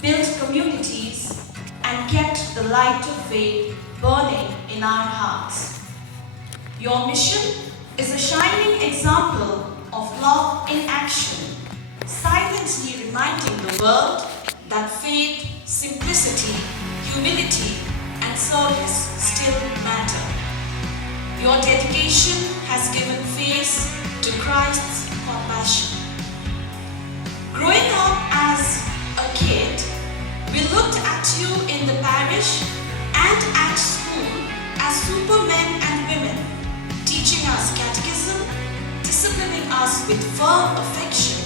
built communities, and kept the light of faith burning in our hearts. Your mission is a shining example of love in action, silently reminding the world that faith, simplicity, humility, and service still matter. Your dedication has given face to Christ's compassion. Growing up as a kid, we looked at you in the parish and at school as supermen and women, teaching us catechism, disciplining us with firm affection,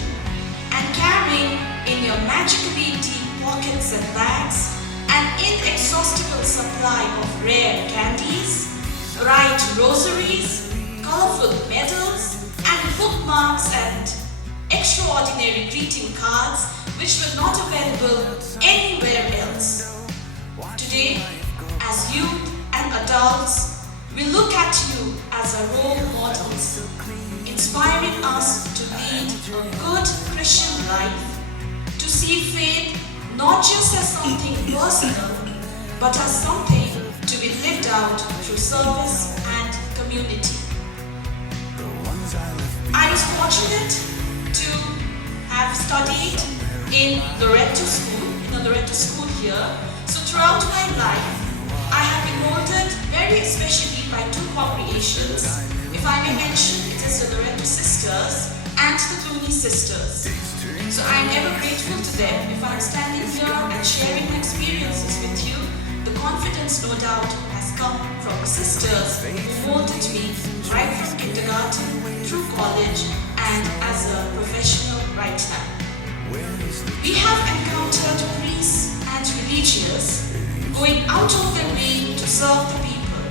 and carrying in your magically deep pockets and bags an inexhaustible supply of rare candies, bright rosaries, colorful medals, and bookmarks and extraordinary greeting cards which were not available anywhere else. Today, as youth and adults, we look at you as our role models, inspiring us to lead a good Christian life, to see faith not just as something personal, but as something to be lived out through service and community. I was fortunate to have studied in Loreto School here. So throughout my life, I have been molded very especially by two congregations. If I may mention, it is the Loreto Sisters and the Clooney Sisters. So I am ever grateful to them. If I am standing here and sharing my experiences with you, the confidence no doubt has come from the sisters who molded me right from kindergarten through college and as a professional right now. We have encountered priests and religious going out of their way to serve the people.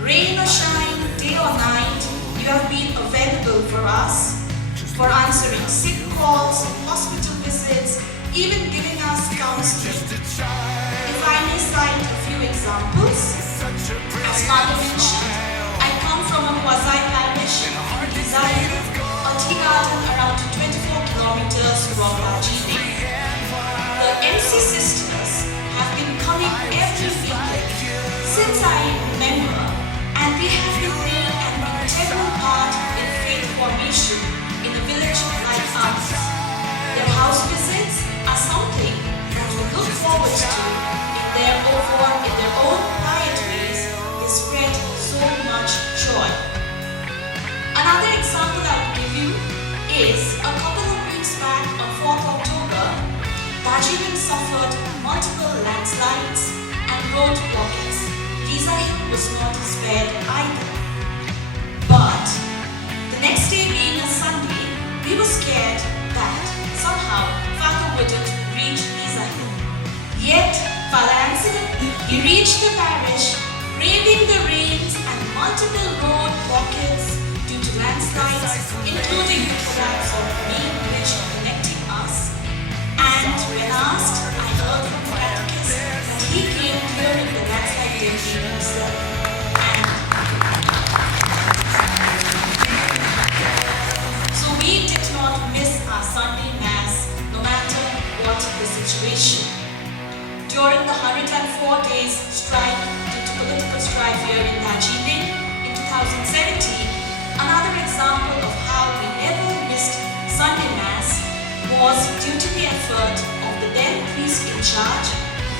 Rain or shine, day or night, you have been available for us, for answering sick calls, hospital visits, even giving us counseling. If I may cite a few examples, as Father mentioned, I come from a quasi-parish in Zion, a tea garden around 24 kilometers from Darjeeling. The MC Sisters have been coming every weekend since I remember, and they have been playing an integral part in faith formation in a village like ours. Their house visits are something that we look forward to in their own quiet ways. They spread so much joy. Another example I would give you is a couple of weeks back on 4th October, Darjeeling suffered multiple landslides and road blockades. Giza Hill was not spared either. But the next day being a Sunday, we were scared that somehow Father wouldn't reach Giza Hill. Yet, Falanzi, he reached the parish, braving the rains and multiple road blockades due to landslides, including the collapse of the main bridge connecting us. And when asked, I heard from the catechist that he came during the landslide day himself. So we did not miss our Sunday Mass, no matter what the situation. During the 104 days strike due to political strife here in Darjeeling in 2017, another example of how we never missed Sunday Mass was due to the effort of the then priest in charge,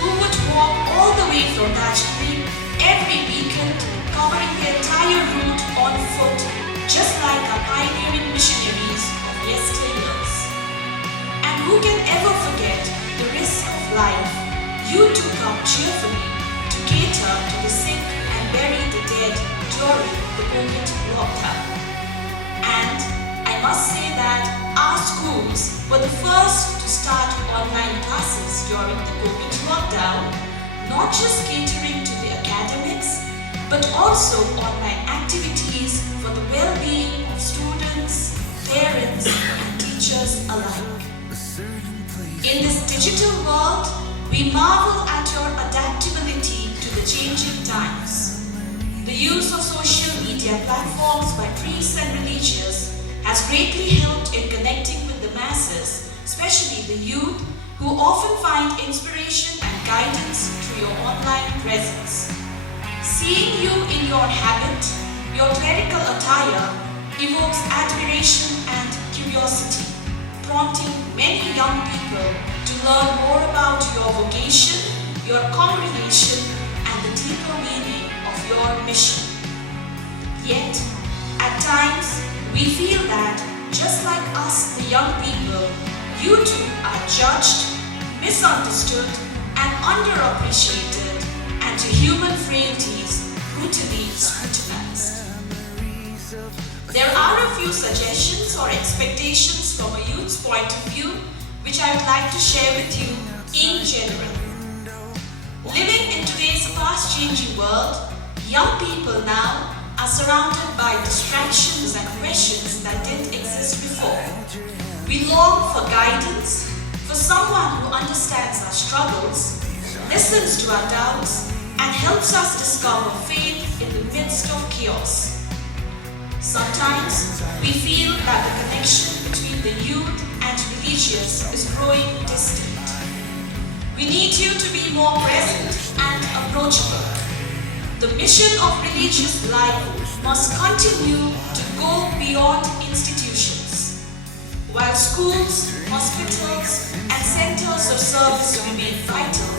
who would walk all the way from Darjeeling every weekend, covering the entire route on foot, just like our pioneering missionaries of yesteryears. And who can ever forget the risk of life you took up cheerfully to cater to the sick and bury the dead during the COVID lockdown. And I must say that our schools were the first to start online classes during the COVID lockdown, not just catering to the academics, but also online activities for the well-being of students, parents, and teachers alike. In this digital world, we marvel at your adaptability to the changing times. The use of social media platforms by priests and religious has greatly helped in connecting with the masses, especially the youth, who often find inspiration and guidance through your online presence. Seeing you in your habit, your clerical attire evokes admiration and curiosity, prompting many young people to learn more about your vocation, your congregation, and the deeper meaning of your mission. Yet, at times, we feel that, just like us, the young people, you too are judged, misunderstood, and underappreciated, and to human frailties brutally scrutinized. There are a few suggestions or expectations from a youth's point of view which I would like to share with you in general. Living in today's fast-changing world, young people now are surrounded by distractions and questions that didn't exist before. We long for guidance, for someone who understands our struggles, listens to our doubts, and helps us discover faith in the midst of chaos. Sometimes we feel that the connection between the youth and religious is growing distant. We need you to be more present and approachable. The mission of religious life must continue to go beyond institutions. While schools, hospitals, and centers of service remain vital,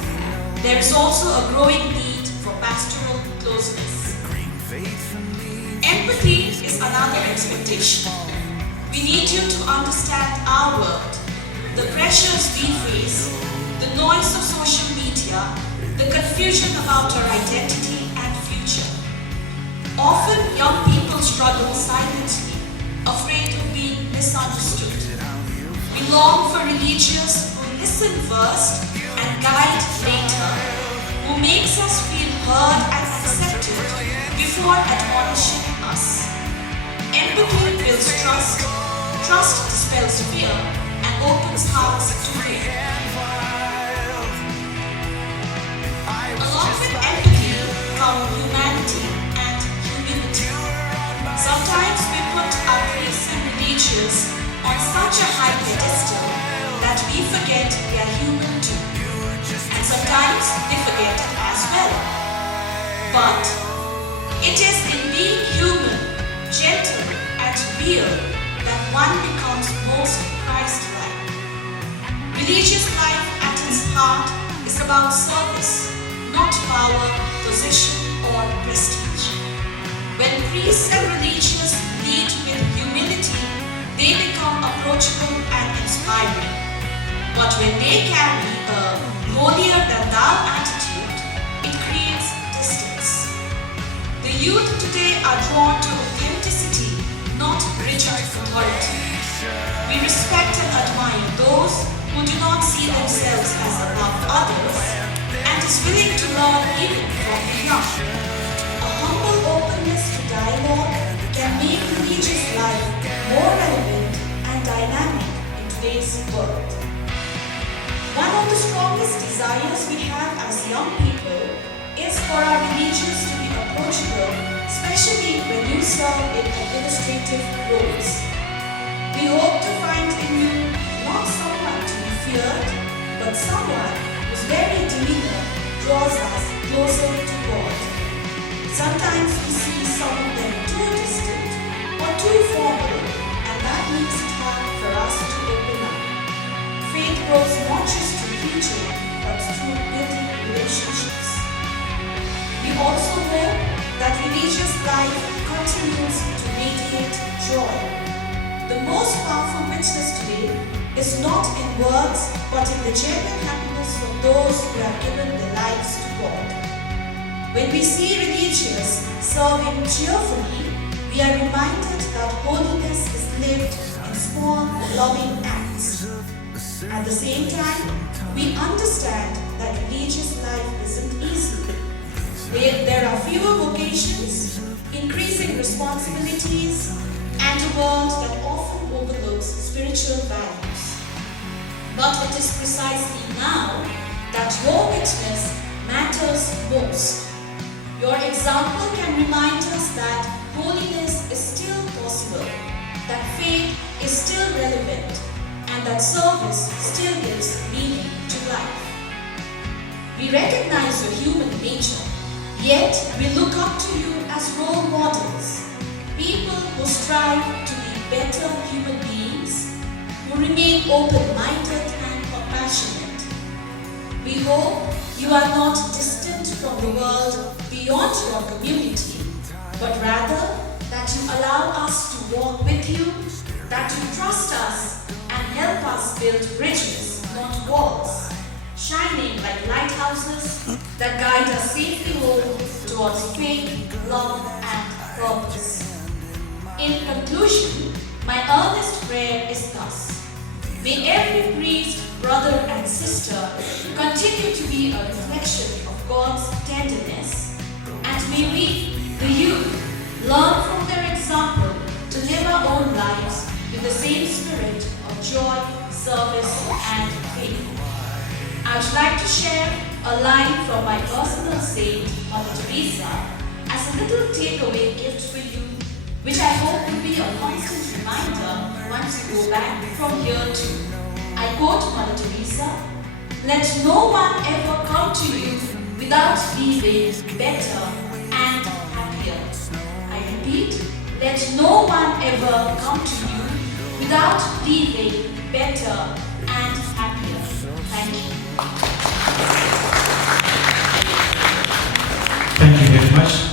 there is also a growing need for pastoral closeness. Empathy is another expectation. We need you to understand our world, the pressures we face, the noise of social media, the confusion about our identity and future. Often young people struggle silently, afraid of being misunderstood. We long for religious who listen first and guide later, who makes us feel heard and accepted before admonishing us. Empathy builds trust, trust dispels fear, and opens hearts to faith. Along with empathy come humanity and humility. Sometimes we put our priests and religious on such a high pedestal that we forget we are human too. And sometimes they forget it as well. But it is in being human, gentle, and real that one becomes most Christ-like. Religious life at its heart is about service, not power, position, or prestige. When priests and religious lead with humility, they become approachable and inspiring. But when they carry a holier-than-thou attitude, it creates distance. The youth today are drawn to authenticity, not rigid authority. We respect and admire those who do not see themselves as above others and is willing to learn even from the young. A humble openness to dialogue can make religious life more relevant and dynamic in today's world. One of the strongest desires we have as young people is for our religions to be approachable, especially when you serve in administrative roles. We hope to find in you not someone to be feared, but someone whose very demeanor draws us closer to God. Sometimes we see some of them too distant or too formal, and that makes it hard for us to open up. Faith grows not just through preaching, but through building relationships. We also know that religious life continues to radiate joy. The most powerful witness today is not in words, but in the genuine happiness of those who have given their lives to God. When we see religious serving cheerfully, we are reminded that holiness is lived in small, loving acts. At the same time, we understand that religious life isn't easy. There are fewer vocations, increasing responsibilities, and a world that often overlooks spiritual values. But it is precisely now that your witness matters most. Your example can remind us that holiness is still possible, that faith is still relevant, and that service still gives meaning. We recognize your human nature, yet we look up to you as role models, people who strive to be better human beings, who remain open-minded and compassionate. We hope you are not distant from the world beyond your community, but rather that you allow us to walk with you, that you trust us and help us build bridges, not walls, shining like lighthouses that guide us safely home towards faith, love and purpose. In conclusion, my earnest prayer is thus: may every priest, brother and sister continue to be a reflection of God's tenderness, and may we, the youth, learn from their example to live our own lives with the same spirit of joy, service and faith. I would like to share a line from my personal saint, Mother Teresa, as a little takeaway gift for you, which I hope will be a constant reminder once you go back from here too. I quote Mother Teresa, "Let no one ever come to you without leaving better and happier." I repeat, let no one ever come to you without leaving better and happier. Thank you. Thank you very much.